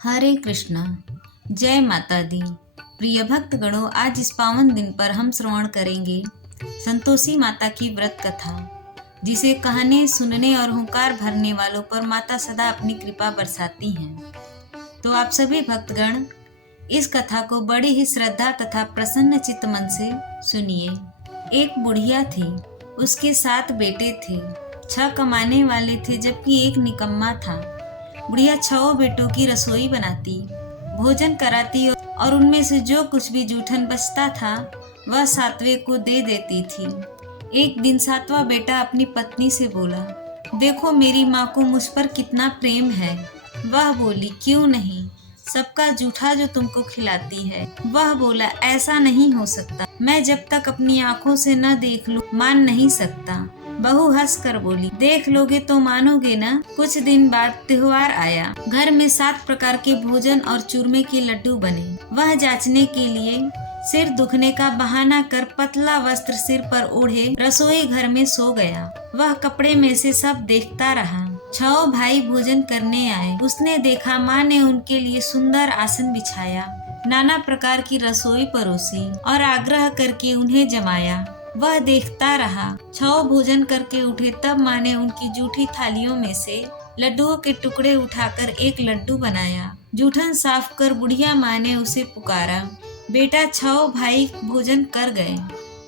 हरे कृष्णा। जय माता दी। प्रिय भक्तगणों, आज इस पावन दिन पर हम श्रवण करेंगे संतोषी माता की व्रत कथा, जिसे कहने सुनने और हुंकार भरने वालों पर माता सदा अपनी कृपा बरसाती हैं। तो आप सभी भक्तगण इस कथा को बड़ी ही श्रद्धा तथा प्रसन्न चित्त मन से सुनिए। एक बुढ़िया थी, उसके 7 बेटे थे। 6 कमाने वाले थे जबकि एक निकम्मा था। बुढ़िया 6 बेटों की रसोई बनाती, भोजन कराती और उनमें से जो कुछ भी जूठन बचता था वह 7वें को दे देती थी। एक दिन 7वां बेटा अपनी पत्नी से बोला, देखो मेरी माँ को मुझ पर कितना प्रेम है। वह बोली, क्यों नहीं, सबका जूठा जो तुमको खिलाती है। वह बोला, ऐसा नहीं हो सकता, मैं जब तक अपनी आंखों से न देख लूं मान नहीं सकता। बहू हंस कर बोली, देख लोगे तो मानोगे ना। कुछ दिन बाद त्योहार आया। घर में 7 प्रकार के भोजन और चूरमे के लड्डू बने। वह जांचने के लिए सिर दुखने का बहाना कर पतला वस्त्र सिर पर ओढ़े रसोई घर में सो गया। वह कपड़े में से सब देखता रहा। 6 भाई भोजन करने आए। उसने देखा माँ ने उनके लिए सुंदर आसन बिछाया, नाना प्रकार की रसोई परोसी और आग्रह करके उन्हें जमाया। वह देखता रहा। 6 भोजन करके उठे तब माँ ने उनकी जूठी थालियों में से लड्डुओं के टुकड़े उठाकर एक लड्डू बनाया। जूठन साफ कर बुढ़िया माँ ने उसे पुकारा, बेटा 6 भाई भोजन कर गए,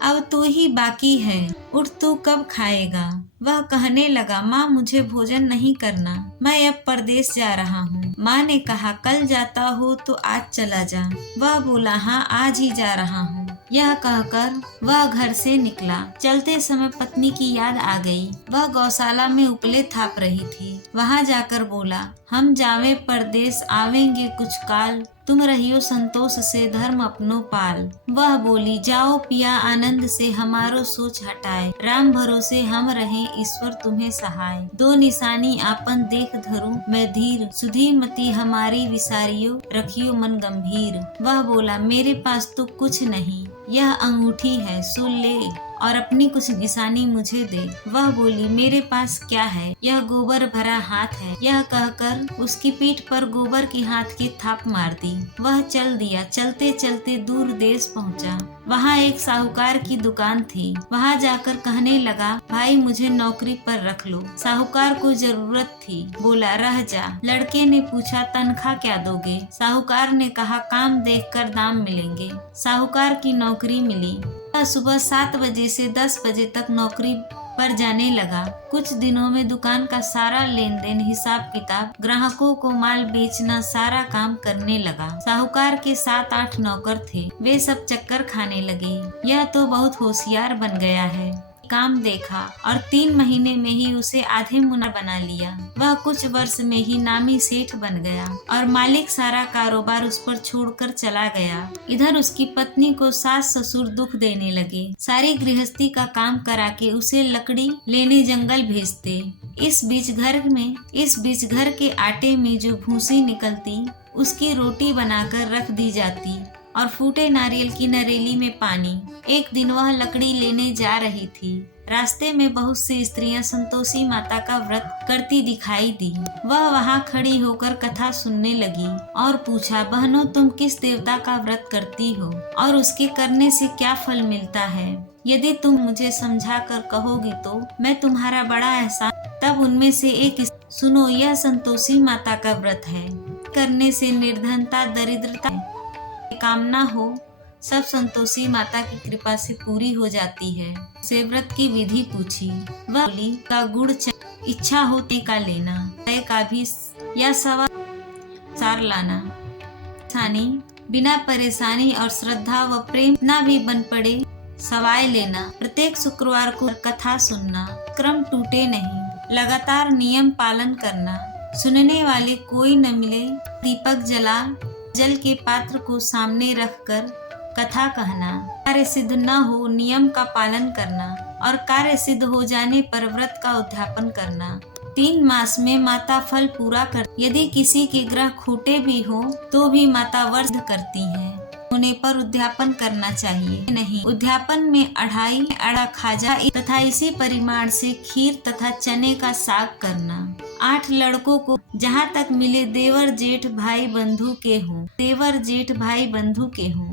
अब तू ही बाकी है, उठ तू कब खाएगा। वह कहने लगा, माँ मुझे भोजन नहीं करना, मैं अब परदेश जा रहा हूँ। माँ ने कहा, कल जाता हो तो आज चला जा। वह बोला, हाँ आज ही जा रहा हूँ। यह कहकर वह घर से निकला। चलते समय पत्नी की याद आ गई। वह गौशाला में उपले थाप रही थी। वहाँ जाकर बोला, हम जावे परदेश आवेंगे कुछ काल, तुम रहियो संतोष से धर्म अपनो पाल। वह बोली, जाओ पिया आनंद से हमारो सोच हटाए, राम भरोसे हम रहें ईश्वर तुम्हें सहाय। 2 निशानी आपन देख धरू मैं धीर, सुधी मती हमारी विसारियो रखियो मन गंभीर। वह बोला, मेरे पास तो कुछ नहीं, यह अंगूठी है, सो ले और अपनी कुछ निशानी मुझे दे। वह बोली, मेरे पास क्या है, यह गोबर भरा हाथ है। यह कहकर उसकी पीठ पर गोबर की हाथ की थाप मार दी। वह चल दिया। चलते चलते दूर देश पहुंचा। वहाँ एक साहूकार की दुकान थी। वहाँ जाकर कहने लगा, भाई मुझे नौकरी पर रख लो। साहूकार को जरूरत थी, बोला रह जा। लड़के ने पूछा, तनख्वाह क्या दोगे। साहूकार ने कहा, काम देखकर दाम मिलेंगे। साहूकार की नौकरी मिली। सुबह 7 बजे से 10 बजे तक नौकरी पर जाने लगा। कुछ दिनों में दुकान का सारा लेन देन, हिसाब किताब, ग्राहकों को माल बेचना, सारा काम करने लगा। साहूकार के 7-8 नौकर थे। वे सब चक्कर खाने लगे, यह तो बहुत होशियार बन गया है। काम देखा और 3 महीने में ही उसे आधे मुना बना लिया। वह कुछ वर्ष में ही नामी सेठ बन गया और मालिक सारा कारोबार उस पर छोड़कर चला गया। इधर उसकी पत्नी को सास ससुर दुख देने लगे। सारी गृहस्थी का काम करा के उसे लकड़ी लेने जंगल भेजते। इस बीच घर के आटे में जो भूसी निकलती उसकी रोटी बनाकर रख दी जाती और फूटे नारियल की नरेली में पानी। एक दिन वह लकड़ी लेने जा रही थी। रास्ते में बहुत सी स्त्रियां संतोषी माता का व्रत करती दिखाई दी। वह वहां खड़ी होकर कथा सुनने लगी और पूछा, बहनों तुम किस देवता का व्रत करती हो और उसके करने से क्या फल मिलता है। यदि तुम मुझे समझा कर कहोगी तो मैं तुम्हारा बड़ा एहसान। तब उनमें से एक, सुनो यह संतोषी माता का व्रत है, करने से निर्धनता दरिद्रता कामना हो सब संतोषी माता की कृपा से पूरी हो जाती है। से व्रत की विधि पूछी। वह बोली, का गुड़ इच्छा होते का लेना, का भी या सवा सार लाना, बिना परेशानी और श्रद्धा व प्रेम ना भी बन पड़े सवाय लेना। प्रत्येक शुक्रवार को कथा सुनना, क्रम टूटे नहीं, लगातार नियम पालन करना, सुनने वाले कोई न मिले दीपक जला जल के पात्र को सामने रखकर कथा कहना, कार्य सिद्ध न हो नियम का पालन करना और कार्य सिद्ध हो जाने पर व्रत का उद्यापन करना। 3 मास में माता फल पूरा कर, यदि किसी के ग्रह खोटे भी हो तो भी माता वर्ध करती हैं। होने पर उद्यापन करना चाहिए नहीं। उद्यापन में अढ़ाई अड़ा खाजा तथा इसी परिमाण से खीर तथा चने का साग करना। 8 लड़कों को जहाँ तक मिले देवर जेठ भाई बंधु के हों, देवर जेठ भाई बंधु के हों।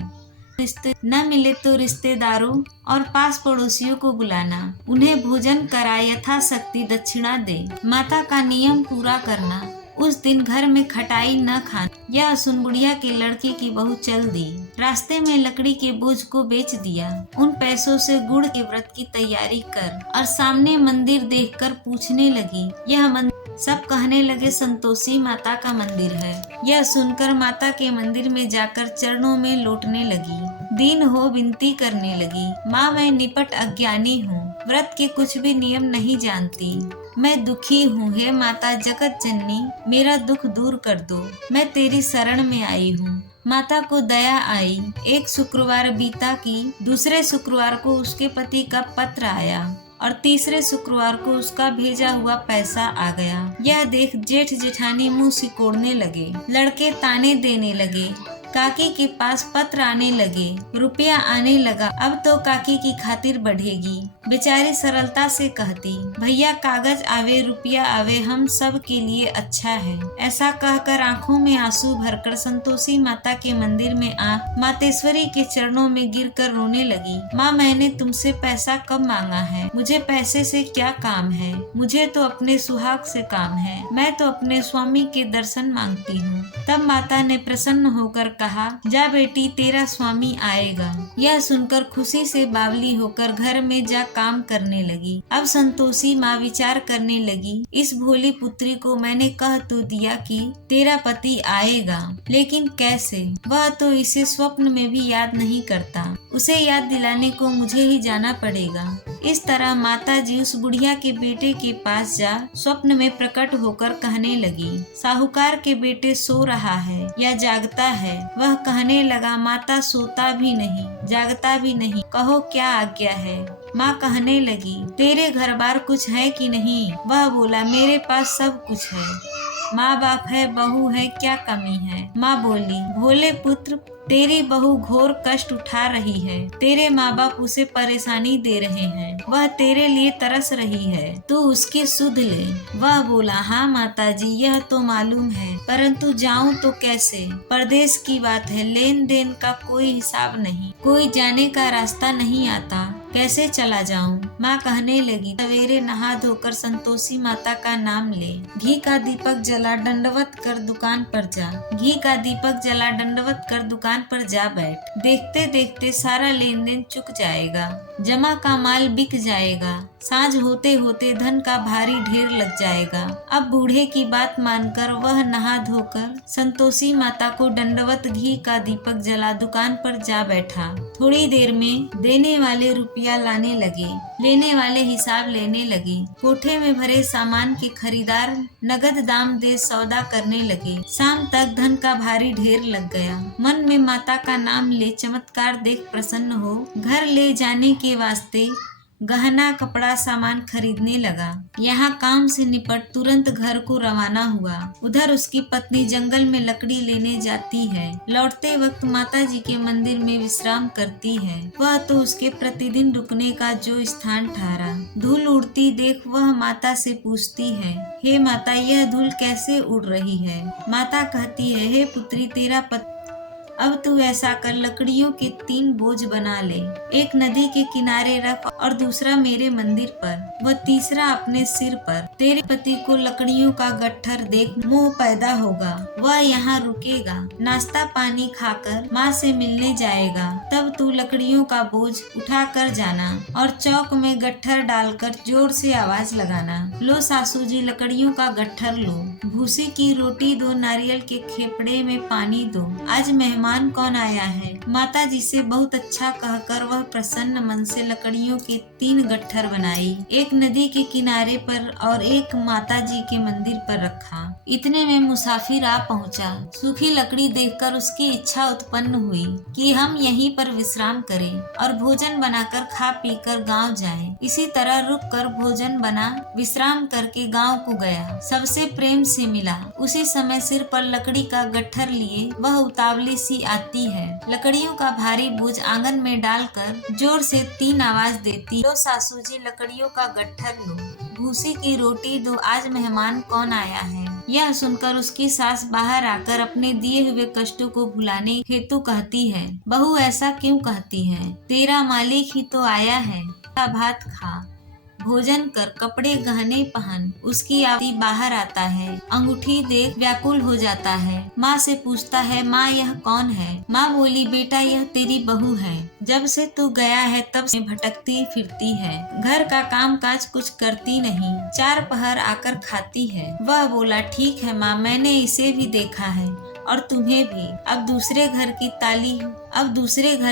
रिश्ते न मिले तो रिश्तेदारों और पास पड़ोसियों को बुलाना, उन्हें भोजन करा, यथाशक्ति दक्षिणा दे। माता का नियम पूरा करना, उस दिन घर में खटाई न खाना। यह सुन बुढ़िया के लड़के की बहू चल दी। रास्ते में लकड़ी के बोझ को बेच दिया। उन पैसों से गुड़ के व्रत की तैयारी कर, और सामने मंदिर देखकर पूछने लगी, यह मंदिर? सब कहने लगे संतोषी माता का मंदिर है। यह सुनकर माता के मंदिर में जाकर चरणों में लौटने लगी। दीन हो विनती करने लगी, माँ मैं निपट अज्ञानी हूँ, व्रत के कुछ भी नियम नहीं जानती। मैं दुखी हूँ, हे माता जगत जननी, मेरा दुख दूर कर दो। मैं तेरी शरण में आई हूँ। माता को दया आई। एक शुक्रवार बीता कि दूसरे शुक्रवार को उसके पति का पत्र आया और तीसरे शुक्रवार को उसका भेजा हुआ पैसा आ गया। यह देख जेठ जेठानी मुंह सिकोड़ने लगे, लड़के ताने देने लगे। काकी के पास पत्र आने लगे, रुपया आने लगा। अब तो काकी की खातिर बढ़ेगी। बेचारी सरलता से कहती, भैया कागज आवे रुपया आवे, हम सब के लिए अच्छा है। ऐसा कहकर आंखों में आंसू भरकर संतोषी माता के मंदिर में आ मातेश्वरी के चरणों में गिरकर रोने लगी। माँ मैंने तुमसे पैसा कब मांगा है? मुझे पैसे से क्या काम है? मुझे तो अपने सुहाग से काम है। मैं तो अपने स्वामी के दर्शन मांगती हूँ। तब माता ने प्रसन्न होकर कहा, जा बेटी तेरा स्वामी आएगा। यह सुनकर खुशी से बावली होकर घर में जा काम करने लगी। अब संतोषी माँ विचार करने लगी, इस भोली पुत्री को मैंने कह तो दिया कि तेरा पति आएगा, लेकिन कैसे? वह तो इसे स्वप्न में भी याद नहीं करता। उसे याद दिलाने को मुझे ही जाना पड़ेगा। इस तरह माता जी उस बुढ़िया के बेटे के पास जा स्वप्न में प्रकट होकर कहने लगी, साहूकार के बेटे सो रहा है या जागता है? वह कहने लगा, माता सोता भी नहीं जागता भी नहीं, कहो क्या आज्ञा है? माँ कहने लगी, तेरे घर बार कुछ है कि नहीं? वह बोला, मेरे पास सब कुछ है। माँ बाप है, बहू है, क्या कमी है? माँ बोली, भोले पुत्र तेरी बहू घोर कष्ट उठा रही है। तेरे माँ बाप उसे परेशानी दे रहे हैं। वह तेरे लिए तरस रही है, तू उसकी सुध ले। वह बोला, हाँ माता जी यह तो मालूम है, परंतु जाऊं तो कैसे? परदेश की बात है, लेन देन का कोई हिसाब नहीं, कोई जाने का रास्ता नहीं आता, कैसे चला जाऊं? माँ कहने लगी, सवेरे नहा धोकर संतोषी माता का नाम ले, घी का दीपक जला, दंडवत कर दुकान पर जा। घी का दीपक जला, दंडवत कर दुकान पर जा बैठ। देखते देखते सारा लेन देन चुक जाएगा, जमा का माल बिक जाएगा, सांझ होते होते धन का भारी ढेर लग जाएगा। अब बूढ़े की बात मानकर वह नहा धोकर संतोषी माता को दंडवत घी का दीपक जला दुकान पर जा बैठा। थोड़ी देर में देने वाले रुपया लाने लगे, लेने वाले हिसाब लेने लगे। कोठे में भरे सामान के खरीदार नगद दाम दे सौदा करने लगे। शाम तक धन का भारी ढेर लग गया। मन में माता का नाम ले चमत्कार देख प्रसन्न हो घर ले जाने के वास्ते गहना कपड़ा सामान खरीदने लगा। यहाँ काम से निपट तुरंत घर को रवाना हुआ। उधर उसकी पत्नी जंगल में लकड़ी लेने जाती है। लौटते वक्त माता जी के मंदिर में विश्राम करती है। वह तो उसके प्रतिदिन रुकने का जो स्थान ठहरा। धूल उड़ती देख वह माता से पूछती है, हे माता यह धूल कैसे उड़ रही है? माता कहती है, हे पुत्री तेरा पति अब तू ऐसा कर, लकड़ियों के 3 बोझ बना ले, एक नदी के किनारे रख और दूसरा मेरे मंदिर पर व तीसरा अपने सिर पर। तेरे पति को लकड़ियों का गट्ठर देख मोह पैदा होगा, वह यहाँ रुकेगा, नाश्ता पानी खाकर माँ से मिलने जाएगा। तब तू लकड़ियों का बोझ उठा कर जाना और चौक में गट्ठर डालकर जोर से आवाज लगाना, लो सासू जी लकड़ियों का गट्ठर लो, भूसी की रोटी दो, नारियल के खेपड़े में पानी दो, आज मेहमान कौन आया है? माता जी से बहुत अच्छा कहकर वह प्रसन्न मन से लकड़ियों के 3 गट्ठर बनाई, एक नदी के किनारे पर और एक माता जी के मंदिर पर रखा। इतने में मुसाफिर आ पहुंचा। सूखी लकड़ी देखकर उसकी इच्छा उत्पन्न हुई कि हम यहीं पर विश्राम करें और भोजन बनाकर खा पीकर गांव जाएं। इसी तरह रुक कर भोजन बना, विश्राम करके गांव को गया। सबसे प्रेम से मिला। उसी समय सिर पर लकड़ी का गट्ठर लिए वह उतावली सी आती है। लकड़ियों का भारी बोझ आंगन में डालकर जोर से 3 आवाज देती, लो सासू जी लकड़ियों का गट्ठर लो। भूसी की रोटी दो, आज मेहमान कौन आया है। यह सुनकर उसकी सास बाहर आकर अपने दिए हुए कष्टों को भुलाने हेतु कहती है, बहू ऐसा क्यों कहती है, तेरा मालिक ही तो आया है, भात खा, भोजन कर, कपड़े गहने पहन। उसकी आदमी बाहर आता है, अंगूठी देख व्याकुल हो जाता है। माँ से पूछता है, माँ यह कौन है। माँ बोली, बेटा यह तेरी बहू है, जब से तू गया है तब से भटकती फिरती है, घर का काम काज कुछ करती नहीं, चार पहर आकर खाती है। वह बोला, ठीक है माँ, मैंने इसे भी देखा है और तुम्हें भी। अब दूसरे घर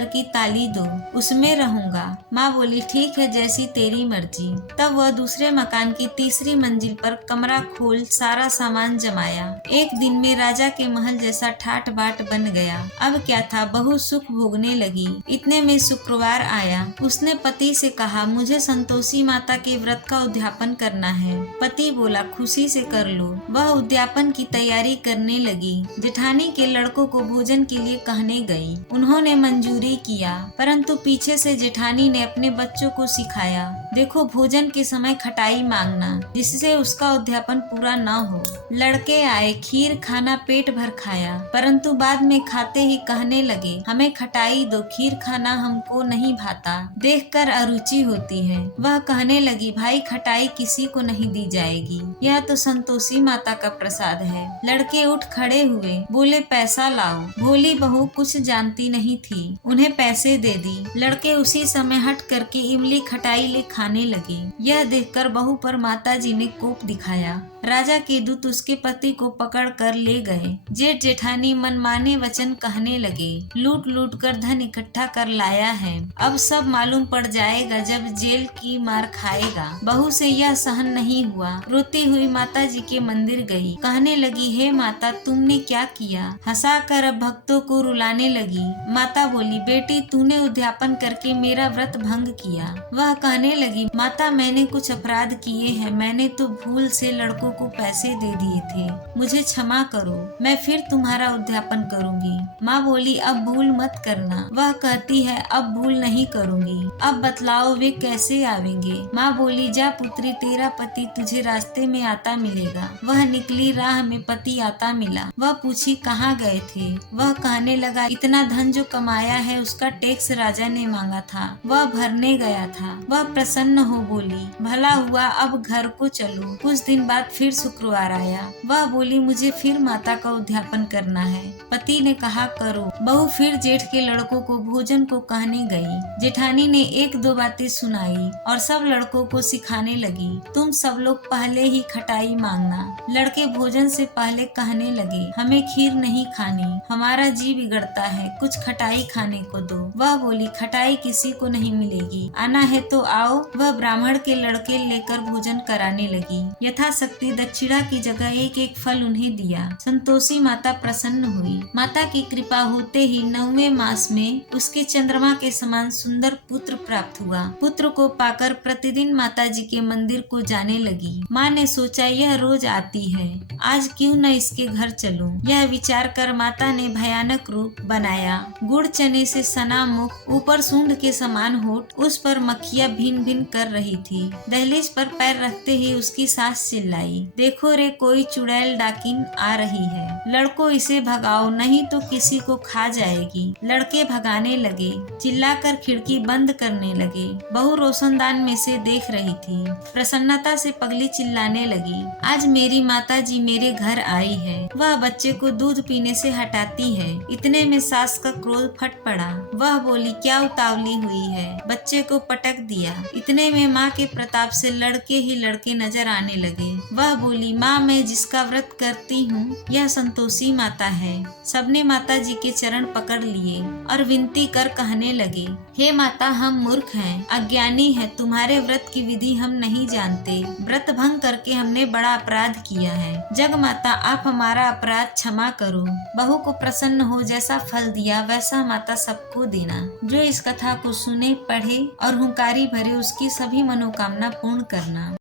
की ताली दो, उसमें रहूंगा। माँ बोली, ठीक है, जैसी तेरी मर्जी। तब वह दूसरे मकान की तीसरी मंजिल पर कमरा खोल सारा सामान जमाया। एक दिन में राजा के महल जैसा ठाट बाट बन गया। अब क्या था, बहू सुख भोगने लगी। इतने में शुक्रवार आया। उसने पति से कहा, मुझे संतोषी माता के व्रत का उद्यापन करना है। पति बोला, खुशी से कर लो। वह उद्यापन की तैयारी करने लगी। जेठानी के लड़कों को भोजन के लिए कहने गई। उन्होंने मंजूरी किया, परंतु पीछे से जेठानी ने अपने बच्चों को सिखाया, देखो भोजन के समय खटाई मांगना, जिससे उसका उद्यापन पूरा न हो। लड़के आए, खीर खाना पेट भर खाया, परंतु बाद में खाते ही कहने लगे, हमें खटाई दो, खीर खाना हमको नहीं भाता, देखकर अरुचि होती है। वह कहने लगी, भाई खटाई किसी को नहीं दी जाएगी, यह तो संतोषी माता का प्रसाद है। लड़के उठ खड़े हुए, बोले, पैसा लाओ। भोली बहू कुछ जानती नहीं थी, उन्हें पैसे दे दी। लड़के उसी समय हट करके इमली खटाई ले खाने लगे। यह देखकर बहू पर माताजी ने कोप दिखाया। राजा के दूत उसके पति को पकड़ कर ले गए। जेठ जेठानी मनमाने वचन कहने लगे, लूट लूट कर धन इकट्ठा कर लाया है, अब सब मालूम पड़ जाएगा जब जेल की मार खाएगा। बहू से यह सहन नहीं हुआ, रोती हुई माता जी के मंदिर गई। कहने लगी, हे माता, तुमने क्या किया। हंसाकर अब भक्तों को रुलाने लगी। माता बोली, बेटी तूने उद्यापन करके मेरा व्रत भंग किया। वह कहने लगी, माता मैंने कुछ अपराध किए हैं, मैंने तो भूल से लड़कों को पैसे दे दिए थे, मुझे क्षमा करो, मैं फिर तुम्हारा उद्यापन करूंगी। माँ बोली, अब भूल मत करना। वह कहती है, अब भूल नहीं करूंगी। अब बतलाओ वे कैसे आवेंगे। माँ बोली, जा पुत्री, तेरा पति तुझे रास्ते में आता मिलेगा। वह निकली, राह में पति आता मिला। वह पूछी, कहाँ गए थे। वह कहने लगा, इतना धन जो कमाया है उसका टैक्स राजा ने मांगा था, वह भरने गया था। वह प्रसन्न हो बोली, भला हुआ, अब घर को चलो। कुछ दिन बाद फिर शुक्रवार आया। वह बोली, मुझे फिर माता का उद्यापन करना है। पति ने कहा, करो। बहू फिर जेठ के लड़कों को भोजन को कहने गई। जेठानी ने एक दो बातें सुनाई और सब लड़कों को सिखाने लगी, तुम सब लोग पहले ही खटाई मांगना। लड़के भोजन से पहले कहने लगे, हमें खीर नहीं खानी, हमारा जी बिगड़ता है, कुछ खटाई खाने को दो। वह बोली, खटाई किसी को नहीं मिलेगी, आना है तो आओ। वह ब्राह्मण के लड़के लेकर भोजन कराने लगी। यथाशक्ति दक्षिणा की जगह एक एक फल उन्हें दिया। संतोषी माता प्रसन्न हुई। माता की कृपा होते ही 9वें मास में उसके चंद्रमा के समान सुंदर पुत्र प्राप्त हुआ। पुत्र को पाकर प्रतिदिन माता जी के मंदिर को जाने लगी। माँ ने सोचा, यह रोज आती है, आज क्यों न इसके घर चलूं। यह विचार कर माता ने भयानक रूप बनाया। गुड़ चने से सना मुख, ऊपर सूंड के समान होठ, उस पर मक्खियाँ भिन भिन कर रही थी। दहलीज पर पैर रखते ही उसकी सास चिल्लाई, देखो रे, कोई चुड़ैल डाकिन आ रही है, लड़को इसे भगाओ, नहीं तो किसी को खा जाएगी। लड़के भगाने लगे, चिल्लाकर खिड़की बंद करने लगे। बहू रोशनदान में से देख रही थी। प्रसन्नता से पगली चिल्लाने लगी, आज मेरी माता जी मेरे घर आई है। वह बच्चे को दूध पीने से हटाती है। इतने में सास का क्रोध फट पड़ा। वह बोली, क्या उतावली हुई है। बच्चे को पटक दिया। इतने में माँ के प्रताप से लड़के ही लड़के नजर आने लगे। वह बोली, माँ, मैं जिसका व्रत करती हूँ यह संतोषी माता है। सबने माता जी के चरण पकड़ लिए और विनती कर कहने लगे, हे माता, हम मूर्ख हैं, अज्ञानी हैं, तुम्हारे व्रत की विधि हम नहीं जानते। व्रत भंग करके हमने बड़ा अपराध किया है। जग माता, आप हमारा अपराध क्षमा करो। बहू को प्रसन्न हो जैसा फल दिया वैसा माता सबको देना। जो इस कथा को सुने, पढ़े और हुंकारी भरे, उसकी सभी मनोकामना पूर्ण करना।